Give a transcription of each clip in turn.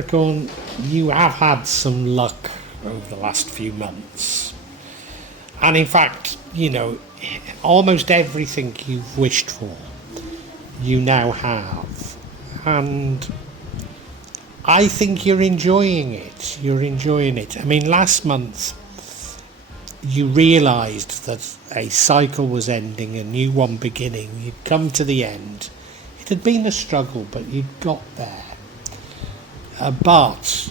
Capricorn, you have had some luck over the last few months. And in fact, almost everything you've wished for, you now have. And I think you're enjoying it. I mean, last month, you realised that a cycle was ending, a new one beginning. You'd come to the end. It had been a struggle, but you'd got there. But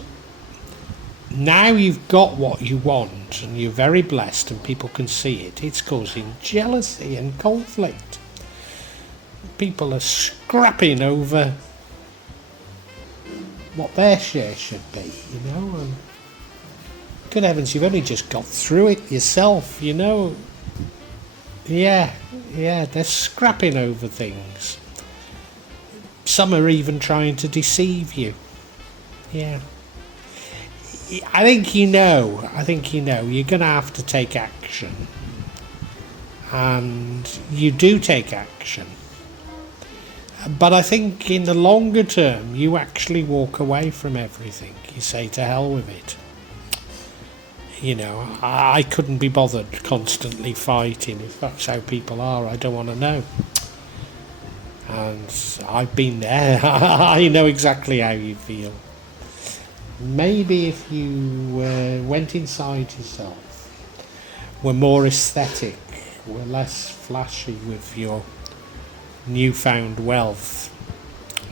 now you've got what you want, and you're very blessed, and people can see it. It's causing jealousy and conflict. People are scrapping over what their share should be, and good heavens, you've only just got through it yourself, Yeah, they're scrapping over things. Some are even trying to deceive you. Yeah. I think you're going to have to take action. And you do take action. But I think in the longer term, you actually walk away from everything. You say, to hell with it. I couldn't be bothered constantly fighting. If that's how people are, I don't want to know. And I've been there. I know exactly how you feel. Maybe if you went inside yourself, were more aesthetic, were less flashy with your newfound wealth.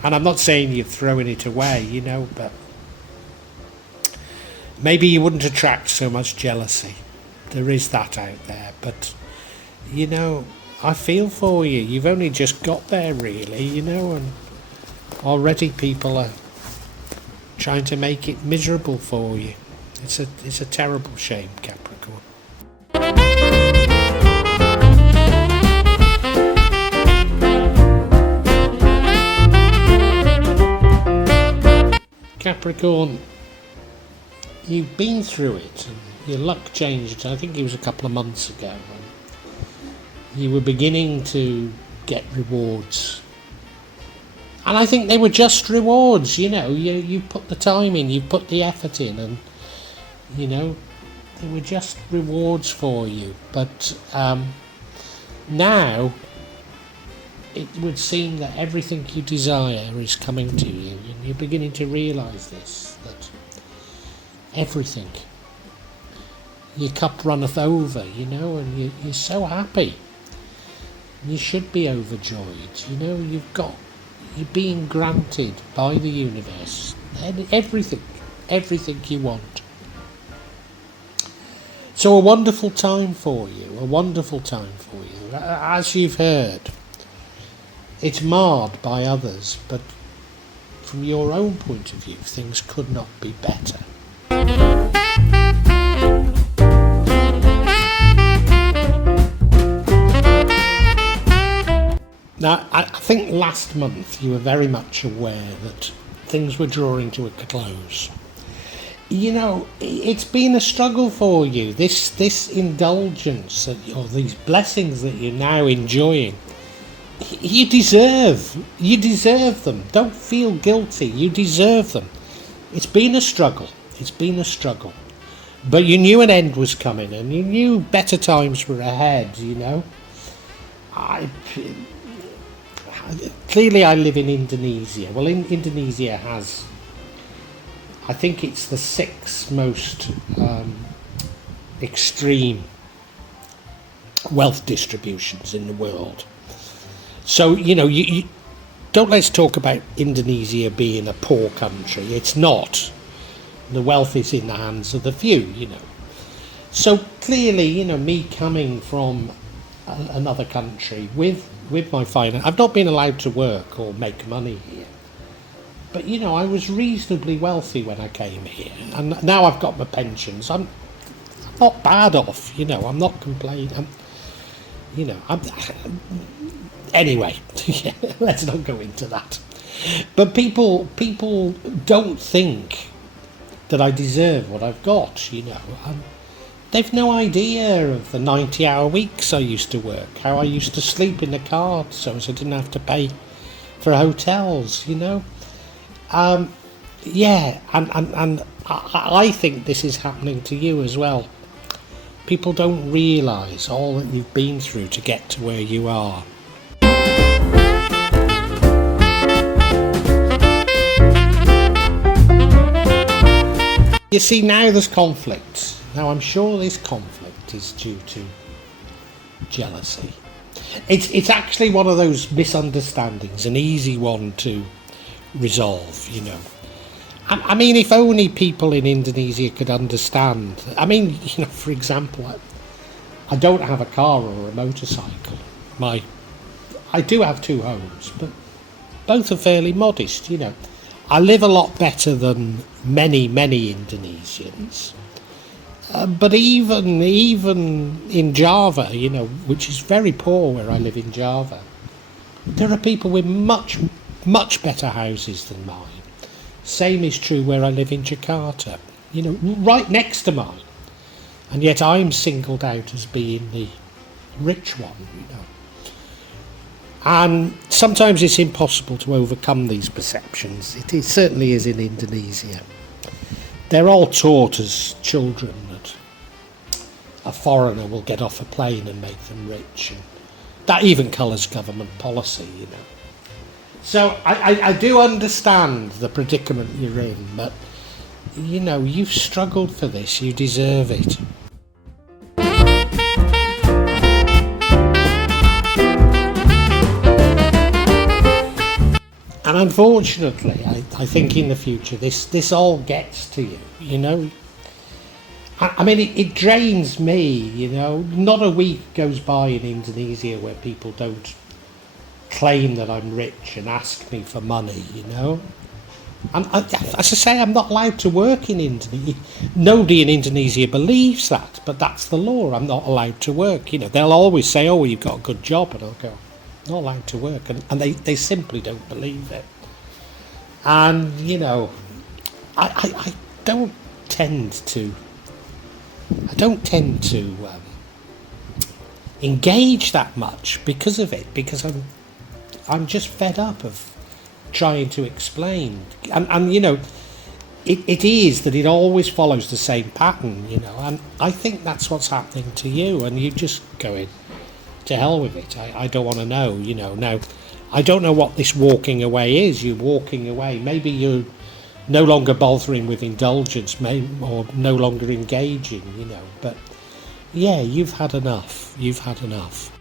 And I'm not saying you're throwing it away, but maybe you wouldn't attract so much jealousy. There is that out there. But, I feel for you. You've only just got there, really, and already people are trying to make it miserable for you. It's a terrible shame, Capricorn. Capricorn, you've been through it, and your luck changed. I think it was a couple of months ago. You were beginning to get rewards. And I think they were just rewards, you put the time in, you put the effort in, and, they were just rewards for you. But now, it would seem that everything you desire is coming to you, and you're beginning to realise this, that everything, your cup runneth over, and you're so happy. You should be overjoyed, you're being granted by the universe everything you want. So a wonderful time for you. As you've heard, it's marred by others, but from your own point of view, things could not be better. Now, I think last month you were very much aware that things were drawing to a close. It's been a struggle for you. This indulgence, or these blessings that you're now enjoying, you deserve them. Don't feel guilty. You deserve them. It's been a struggle. But you knew an end was coming, and you knew better times were ahead, Clearly I live in Indonesia. Well, Indonesia has, I think it's the 6th most extreme wealth distributions in the world. So, you don't let's talk about Indonesia being a poor country. It's not. The wealth is in the hands of the few, So clearly, me coming from another country with my finance, I've not been allowed to work or make money here. But, I was reasonably wealthy when I came here. And now I've got my pensions. I'm not bad off, I'm not complaining. Anyway, let's not go into that. But people don't think that I deserve what I've got, They've no idea of the 90-hour weeks I used to work, how I used to sleep in the car so as I didn't have to pay for hotels, Yeah, and I think this is happening to you as well. People don't realise all that you've been through to get to where you are. You see, now there's conflict. Now I'm sure this conflict is due to jealousy. It's actually one of those misunderstandings, an easy one to resolve, you know. I mean, if only people in Indonesia could understand. I mean, you know, for example, I don't have a car or a motorcycle. I do have two homes, but both are fairly modest, you know. I live a lot better than many Indonesians. But even in Java, you know, which is very poor where I live in Java, there are people with much better houses than mine. Same is true where I live in Jakarta, you know, right next to mine. And yet I'm singled out as being the rich one, you know. And sometimes it's impossible to overcome these perceptions. It certainly is in Indonesia. They're all taught as children that a foreigner will get off a plane and make them rich. And that even colours government policy, you know. So I do understand the predicament you're in, but, you know, you've struggled for this, you deserve it. And unfortunately, I think in the future this all gets to you, you know. I mean, it drains me, you know. Not a week goes by in Indonesia where people don't claim that I'm rich and ask me for money, you know. And as I say, I'm not allowed to work in Indonesia. Nobody in Indonesia believes that, but that's the law. I'm not allowed to work, you know. They'll always say, oh, you've got a good job, and I'll go, not allowed to work, and they simply don't believe it. And, you know, I don't tend to engage that much because of it, because I'm just fed up of trying to explain. And you know, it is that it always follows the same pattern, you know, and I think that's what's happening to you, and you just going, to hell with it, I don't want to know, you know. Now, I don't know what this walking away is. You're walking away. Maybe you're no longer bothering with indulgence, or no longer engaging, you know. But yeah, you've had enough. You've had enough.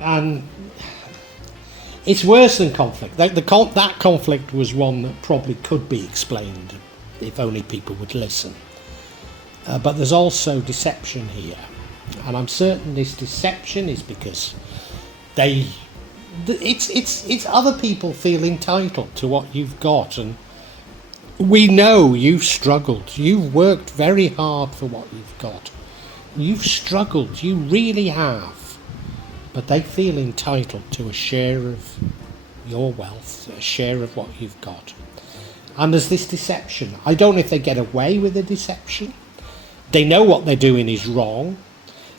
And it's worse than conflict. That conflict was one that probably could be explained if only people would listen. But there's also deception here. And I'm certain this deception is because it's other people feel entitled to what you've got. And we know you've struggled. You've worked very hard for what you've got. You've struggled. You really have. But they feel entitled to a share of your wealth, a share of what you've got. And there's this deception. I don't know if they get away with the deception. They know what they're doing is wrong.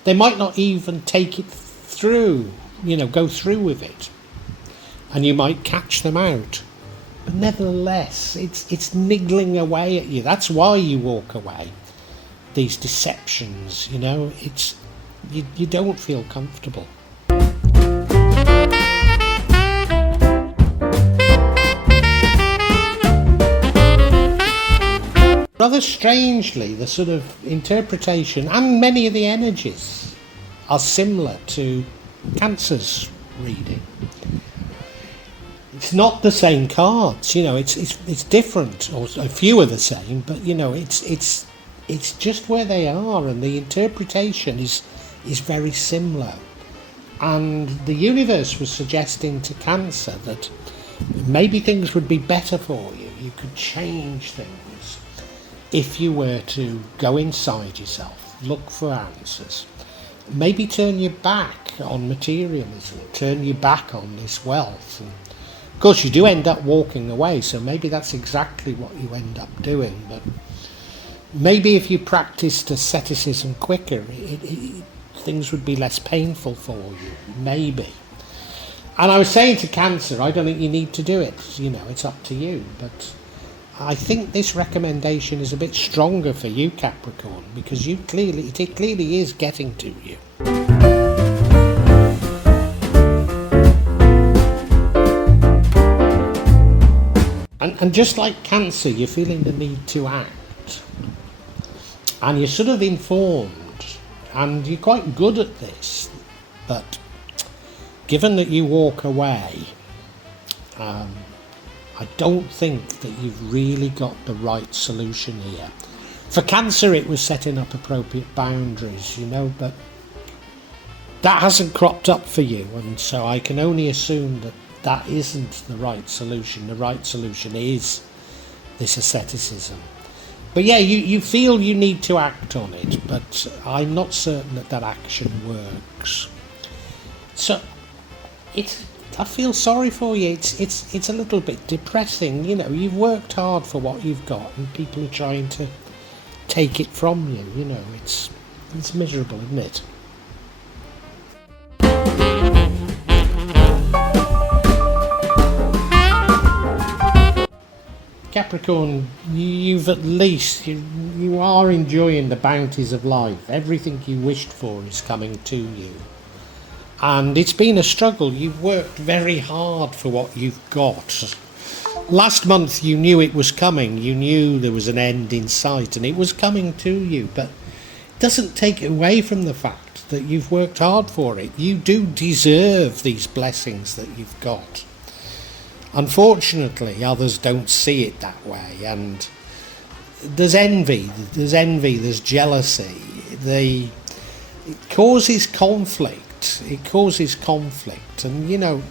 They might not even take it through, you know, go through with it. And you might catch them out. But nevertheless, it's niggling away at you. That's why you walk away. These deceptions, you know, you don't feel comfortable. Rather strangely, the sort of interpretation and many of the energies are similar to Cancer's reading. It's not the same cards, you know. It's different, or a few are the same, but you know, it's just where they are, and the interpretation is very similar. And the universe was suggesting to Cancer that maybe things would be better for you. You could change things if you were to go inside yourself, look for answers, maybe turn your back on materialism, turn your back on this wealth. And of course, you do end up walking away, so maybe that's exactly what you end up doing. But maybe if you practiced asceticism quicker, things would be less painful for you, maybe. And I was saying to Cancer, I don't think you need to do it, it's up to you, but I think this recommendation is a bit stronger for you, Capricorn, because it clearly is getting to you. And just like Cancer, you're feeling the need to act. And you're sort of informed, and you're quite good at this, but given that you walk away, I don't think that you've really got the right solution here. For Cancer, it was setting up appropriate boundaries, but that hasn't cropped up for you, and so I can only assume that that isn't the right solution. The right solution is this asceticism. But yeah, you feel you need to act on it, but I'm not certain that action works. So I feel sorry for you. It's a little bit depressing. You've worked hard for what you've got, and people are trying to take it from you. It's miserable, isn't it? Capricorn, you've at least you are enjoying the bounties of life. Everything you wished for is coming to you. And it's been a struggle. You've worked very hard for what you've got. Last month you knew it was coming. You knew there was an end in sight, and it was coming to you. But it doesn't take away from the fact that you've worked hard for it. You do deserve these blessings that you've got. Unfortunately, others don't see it that way, and there's envy, there's jealousy. It causes conflict. And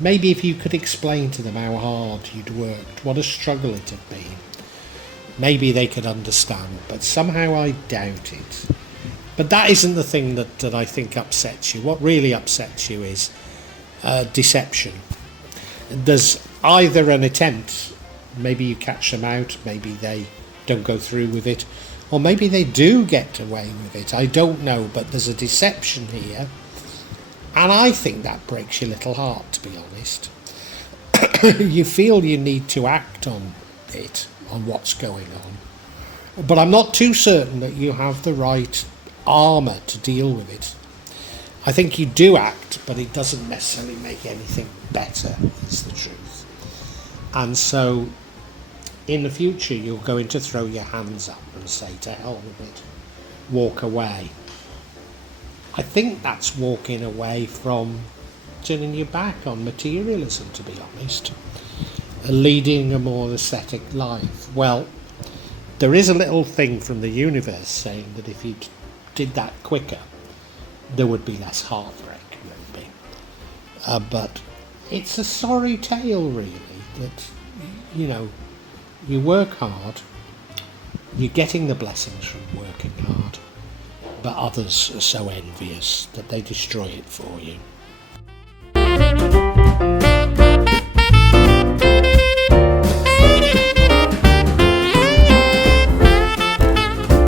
maybe if you could explain to them how hard you'd worked, what a struggle it had been, maybe they could understand, but somehow I doubt it. But that isn't the thing that I think upsets you. What really upsets you is deception. There's either an attempt, maybe you catch them out, maybe they don't go through with it, or maybe they do get away with it. I don't know, but there's a deception here, and I think that breaks your little heart, to be honest. You feel you need to act on it, on what's going on, but I'm not too certain that you have the right armour to deal with it. I think you do act, but it doesn't necessarily make anything better, is the truth. And so, in the future, you're going to throw your hands up and say, to hell with it, walk away. I think that's walking away from turning your back on materialism, to be honest, leading a more ascetic life. Well, there is a little thing from the universe saying that if you did that quicker, there would be less heartbreak, maybe. But it's a sorry tale, really, that, you work hard, you're getting the blessings from working hard, but others are so envious that they destroy it for you.